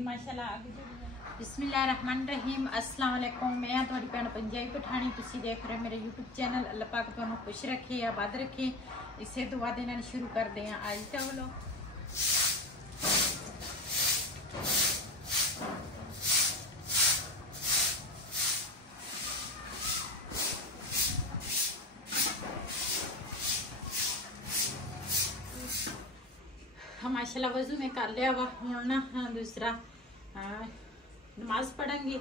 जी माशाल्लाह बिस्मिल्लाहिर्रहमानिर्रहीम अस्सलाम वालेकुम। मैं थोड़ी भैन पंजाबी पठानी, तुसी देख रहे मेरे यूट्यूब चैनल। अल्लाह पाक तुहानू खुश रखे, आबाद रखे। इसे दुआ दे नाल शुरू करते हैं आज का व्लॉग। हम माशाल्लाह वजू में कर लिया वा, हुण ना दूसरा नमाज पढ़ेंगे।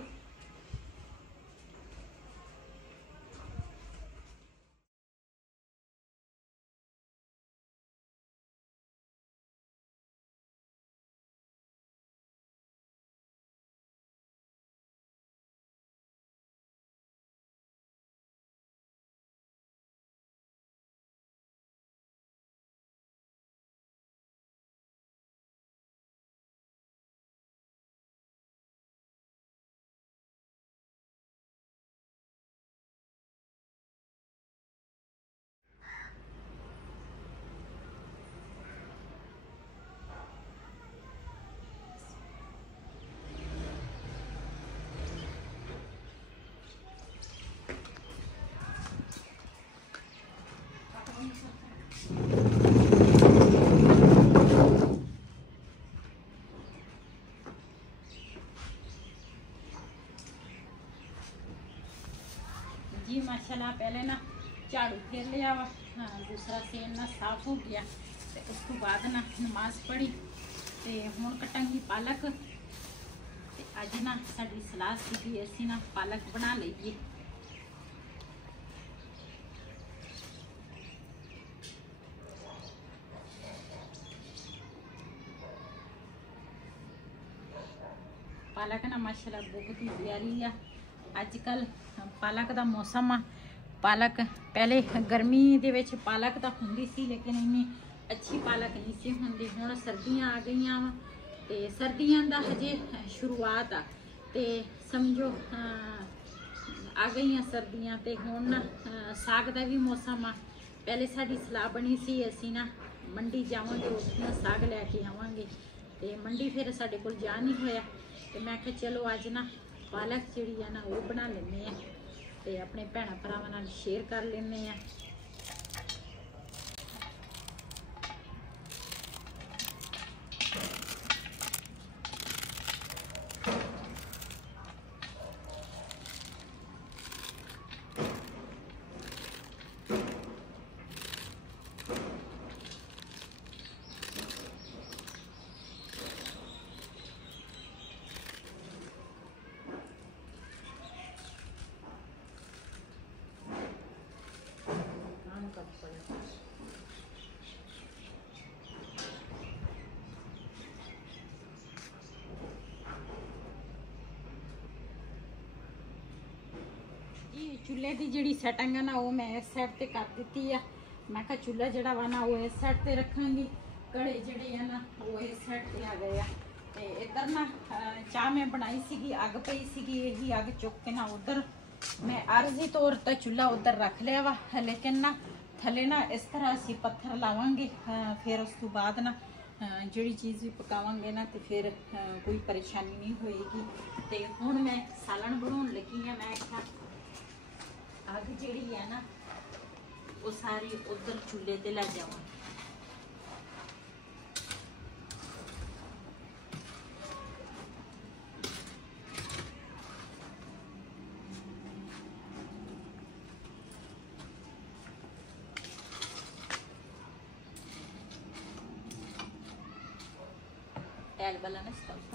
जी माशाल्लाह पहले ना झाड़ू फेर लिया वा, दूसरा सेन ना साफ हो गया। तो उस तो बाद ना नमाज पढ़ी तो हुण कटांगी पालक। ते अज ना साडी सलाह सी असीं ना पालक बना लईए। पालक ना माशाल्लाह बहुत ही प्यारी है। अजकल पालक का मौसम आ। पालक पहले गर्मी दे विच पालक तो हुंदी सी, लेकिन इन्नी अच्छी पालक नहीं सी हुंदी। हुण सर्दियां आ गईयां वा ते सर्दियां दा हजे शुरुआत आ ते समझो आ गईयां सर्दियां। ते हुण ना साग दा भी मौसम आ। पहले साडी सलाह बनी सी असीं ना मंडी जावांगे, उत्थों साग लैके आवांगे। ते मंडी फिर साडे कोल जा नहीं होया ते मैं आख्या चलो अज ना पालक जिहड़ी है ना वो बना लेने आ ते अपने भैन भरावां नाल शेयर कर लेने आ। चूल्हे की जिहड़ी सैटिंग है ना वो मैं इस साइड ते कर दी है। मैं कहा चूल्हा जिहड़ा वा ना वो इस साइड ते रखांगी, घड़े जिहड़े है ना वो इस साइड ते आ गए। ते इधर ना चाह मैं बनाई सीगी, अग पई सीगी, यही अग चुक के ना उधर मैं आरजी तौर पर चूल्हा उधर रख लिया वा। लेकिन ना थले ना इस तरह असी पत्थर लावांगे, फिर उस तो बाद ना जिहड़ी चीज़ भी पकावांगे ना तो फिर कोई परेशानी नहीं होएगी। ते हुण मैं सालन बनाउण लगी हां। मैं आख्या अग जिहड़ी है ना वो सारी उधर चूल्हे ते लै जावां। टैग वाला ना स्टॉप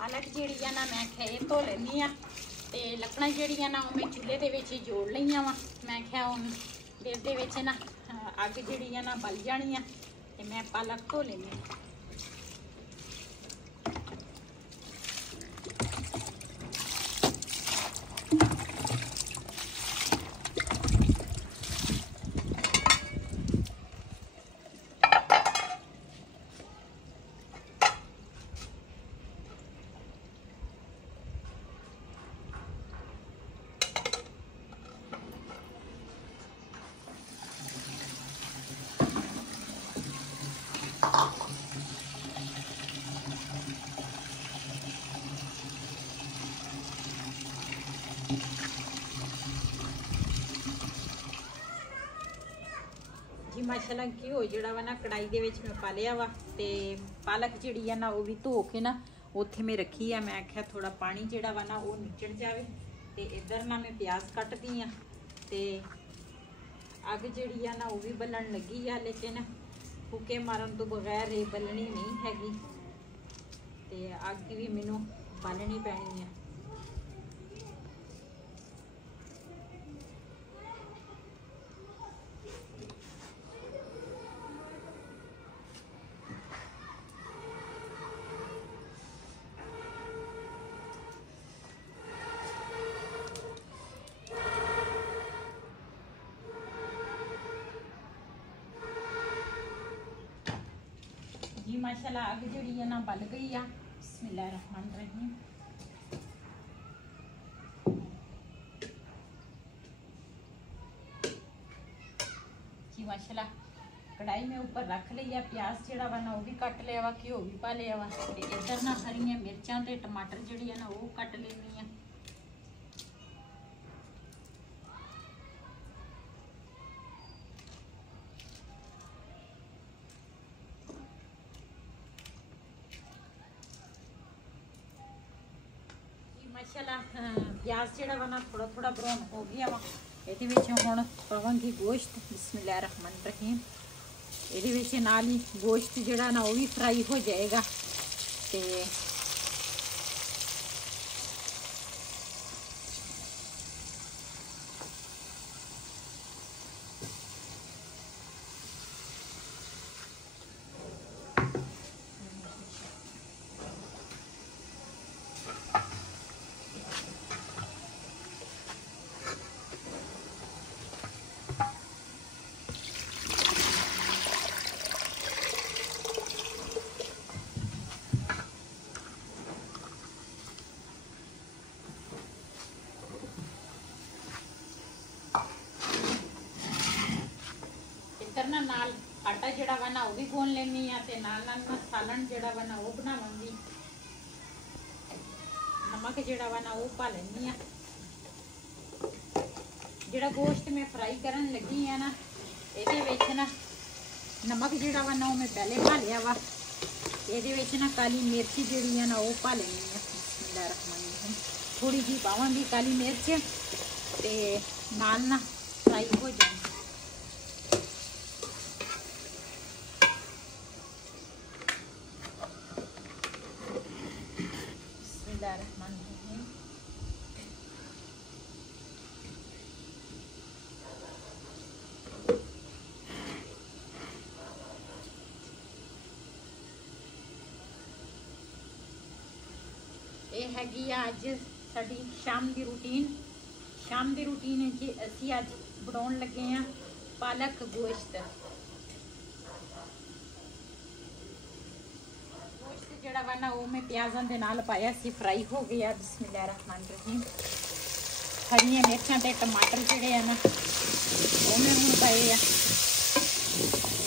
पालक जिहड़ी है ना मैं खे धो लैनी आ ਤੇ ਲੱਕੜਾਂ ਜਿਹੜੀਆਂ ਨਾ ਉਹ ਮੈਂ ਚੁੱਲ੍ਹੇ ਦੇ ਵਿੱਚ ਜੋੜ ਲਈਆਂ ਵਾ। ਮੈਂ ਕਿਹਾ ਹੁਣ ਦੇਰ ਦੇ ਵਿੱਚ ਨਾ ਅੱਗ ਜਿਹੜੀ ਆ ਨਾ ਬਲ ਜਾਣੀ ਆ ਤੇ ਮੈਂ ਪਾਲਕ ਧੋ ਲੈਂਦੀ ਹਾਂ। जी माशाल्लाह घिओ जिहड़ा वा ना कढ़ाई दे विच मैं पा लिया वा ते पालक जिहड़ी आ ना वो भी धो के ना उत्थे मैं रखी है। मैं आख्या थोड़ा पानी जिहड़ा वा ना वो निचड़ जावे ते इधर ना मैं प्याज कटदी आ ते अग जिहड़ी आ ना वो भी बलन लगी आ, लेकिन फूके मारन तो बगैर ये बलनी नहीं हैगी ते अग भी मैनू बालनी पैनी है। जी माशाल्लाह अग जी है ना बल गई आ। बिस्मिल्लाहिर्रहमानिर्रहीम। जी माशाल्लाह कढ़ाई में ऊपर रख लिया, प्याज जिहड़ा वा ना वो भी कट लिया वा, घिओ भी पा लिया वा ते इधर ना हरियां मिर्चां ते टमाटर जिहड़ी है ना वो कट लेनी है। माशाल्लाह प्याज जिहड़ा वा ना थोड़ा थोड़ा ब्राउन हो गया वा। ਇਹਦੇ ਵਿੱਚ ਹੁਣ ਪਾਵਾਂਗੀ ਗੋਸ਼ਤ। ਬਿਸਮਿल्लाहिर्रहमानिर्रहीम। ਇਹਦੇ ਵਿੱਚ ਨਾਲ ਹੀ ਗੋਸ਼ਤ ਜਿਹੜਾ ਨਾ ਉਹ ਵੀ ਫਰਾਈ ਹੋ ਜਾਏਗਾ ਤੇ नाल आटा जिहड़ा वा ना वो भी गूंद लेनी है ते नाल नाल मैं सालन जिहड़ा वा ना वो बनावांगी। नमक जिहड़ा वा ना वो पा लेनी है। जिहड़ा गोश्त मैं फ्राई करन लगी है ना इहदे विच ना नमक जिहड़ा वा ना वो मैं पहले पा लिया वा। इहदे विच ना काली मिर्च जिहड़ी है ना वो पा लेनी है। बिस्मिल्लाहिर्रहमानिर्रहीम। थोड़ी जी पावांगी काली मिर्च ते नाल ना फ्राई हो जाए। ये हैगी अज साडी शाम की रूटीन। शाम की रूटीन है जी असी अज बनाउण लगे हैं पालक गोश्त। गोश्त जिहड़ा वा ना वो मैं प्याज़ां दे नाल पाया सी, फ्राई हो गया। बिस्मिल्लाहिर्रहमानिर्रहीम। हरियां मिर्चां ते टमाटर जिहड़े है ना वो मैं हुण पाए आ।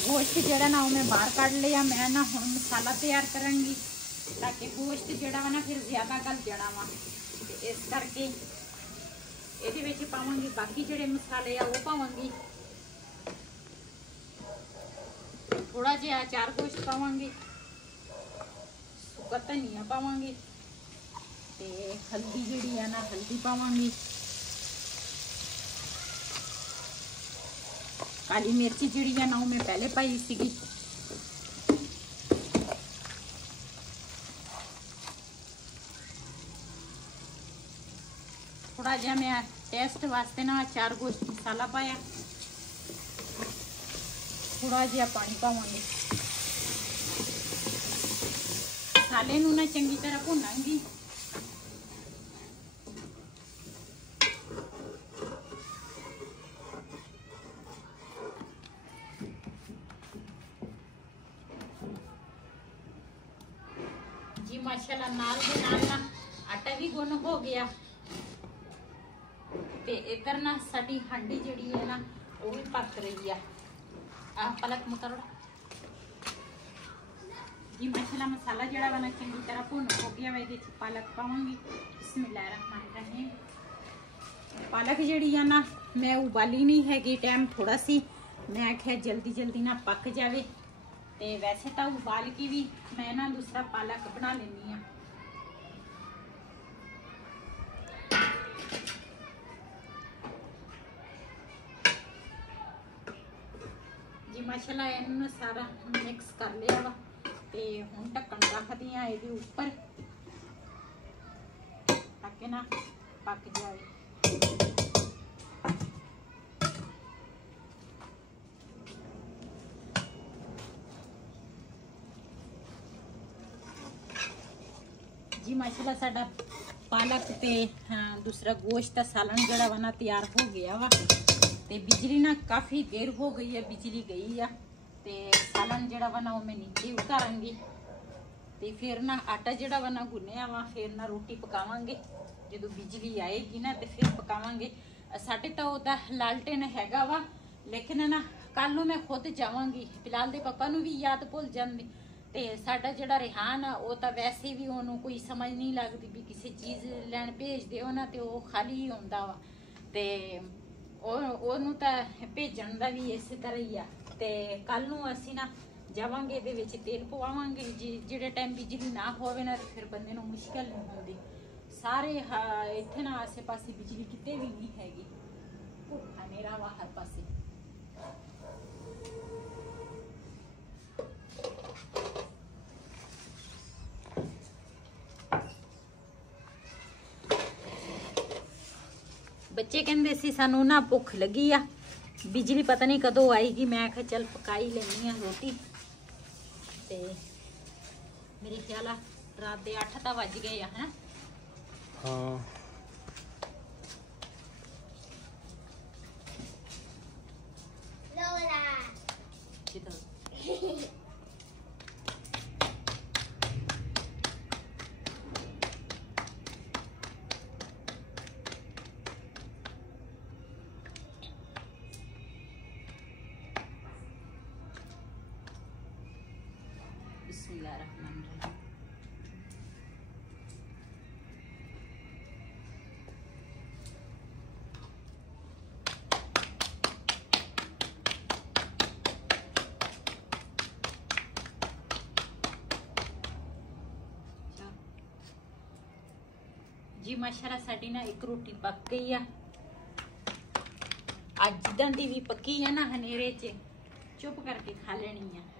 गोश्त जिहड़ा ना वो मैं बाहर कढ लिया। मैं ना हुण मसाला तैयार करांगी ताकि गोश्त जिहड़ा वा ना फिर ज़्यादा गल जाना वा। इस करके इहदे विच पावांगी बाकी जिहड़े मसाले आ वो पावांगी। थोड़ा जिहा अचार गोश्त पावांगी, सुक्का धनिया पावांगी ते हल्दी जिहड़ी है ना हल्दी पावांगी। काली मिर्च जिहड़ी है ना वो मैं पहले पाई सीगी। थोड़ा जिहा मैं टेस्ट वास्ते ना 4 गोश्त मसाला पाया, थोड़ा जिहा पानी पावांगे। मसाले नूं ना चंगी तरह भुनांगी। जी माशाल्लाह नाल दे नाल ना आटा भी गुन हो गया ते इधर ना साडी हांडी जिहड़ी है ना वो भी पक रही है। आ पलक मुकरो जी माशाल्लाह मसाला जिहड़ा वा ना चंगी तरह भुन हो गया वा। इहदे च पालक पावांगी। बिस्मिल्लाहिर्रहमानिर्रहीम। पालक जिहड़ी है ना मैं उबाली नहीं हैगी, टाइम थोड़ा सी, मैं आख्या जल्दी जल्दी ना पक जावे ते वैसे तो उबाल के भी मैं ना दूसरा पालक बना लेनी है। जी माशाल्लाह इन्होंने सारा मिक्स कर लिया वा ते हुण ढक्कन रख दी हां इहदे उपर ताकि ना पक जाए। जी माशाल्लाह साडा पालक ते दूसरा गोश्त का सालन जड़ा वा ना तैयार हो गया वा ते बिजली ना काफ़ी देर हो गई है, बिजली गई है ते सालन जड़ा वा ना वो मैं नीचे उतारांगी ते फिर ना आटा जड़ा वा ना गुन्निया वा फिर ना रोटी पकावांगे। जो बिजली आएगी ना तो फिर पकावांगे। साडे तो ओदा लालटेन हैगा वा, लेकिन ना कल नूं मैं खुद जावांगी। बिलाल दे पापा नूं भी याद भुल जांदी ते साडा जिहड़ा रिहान आ वो तो वैसे भी उन्होंने कोई समझ नहीं लगती भी किसी चीज़ लैन भेज दिओ ना तो वो खाली ही आउंदा वा ते ओनू तो भेजण दा भी इस तरह ही आ। ते कल नूं असीं ना जावांगे, इहदे विच तेल पवावांगे। जिहड़े टाइम बिजली ना होवे ना फिर बंदे नूं मुश्किल नहीं होंदी। सारे इत्थे ना आसे पासे बिजली किते भी नहीं हैगी, हनेरा वा हर पासे। बच्चे कहते सी सानू ना भुख लगी आ, बिजली पता नहीं कदों आएगी। मैं आख्या चल पकाई लेनी आ रोटी ते मेरे ख्याल रात के 8 तो बज गए हैं। हाँ बिस्मिल्लाहिर्रहमानिर्रहीम। जी माशाल्लाह साडी ना एक रोटी पक गई है। अज जिद्दां दी भी पक्की है ना, हनेरे च चुप करके खा लेनी है।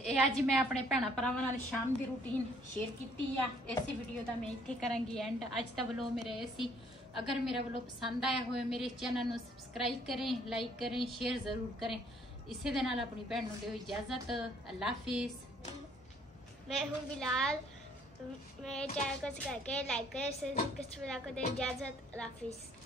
ਇਹ ਅੱਜ मैं अपने भैणा भरावां नाल शाम की रूटीन शेयर की है। इस वीडियो का मैं इत्थे करांगी एंड। अज का व्लॉग मेरा ये सी। अगर मेरा व्लॉग पसंद आया हो मेरे चैनल को सबसक्राइब करें, लाइक करें, शेयर ज़रूर करें। इसी दे नाल अपनी भैन नूं दिओ इजाज़त। अल्लाह हाफिज़। मैं हूँ बिलाल, मेरे चैनल को सब्सक्राइब करें, लाइक करें, को दे इजाज़त। अल्लाह हाफिज़।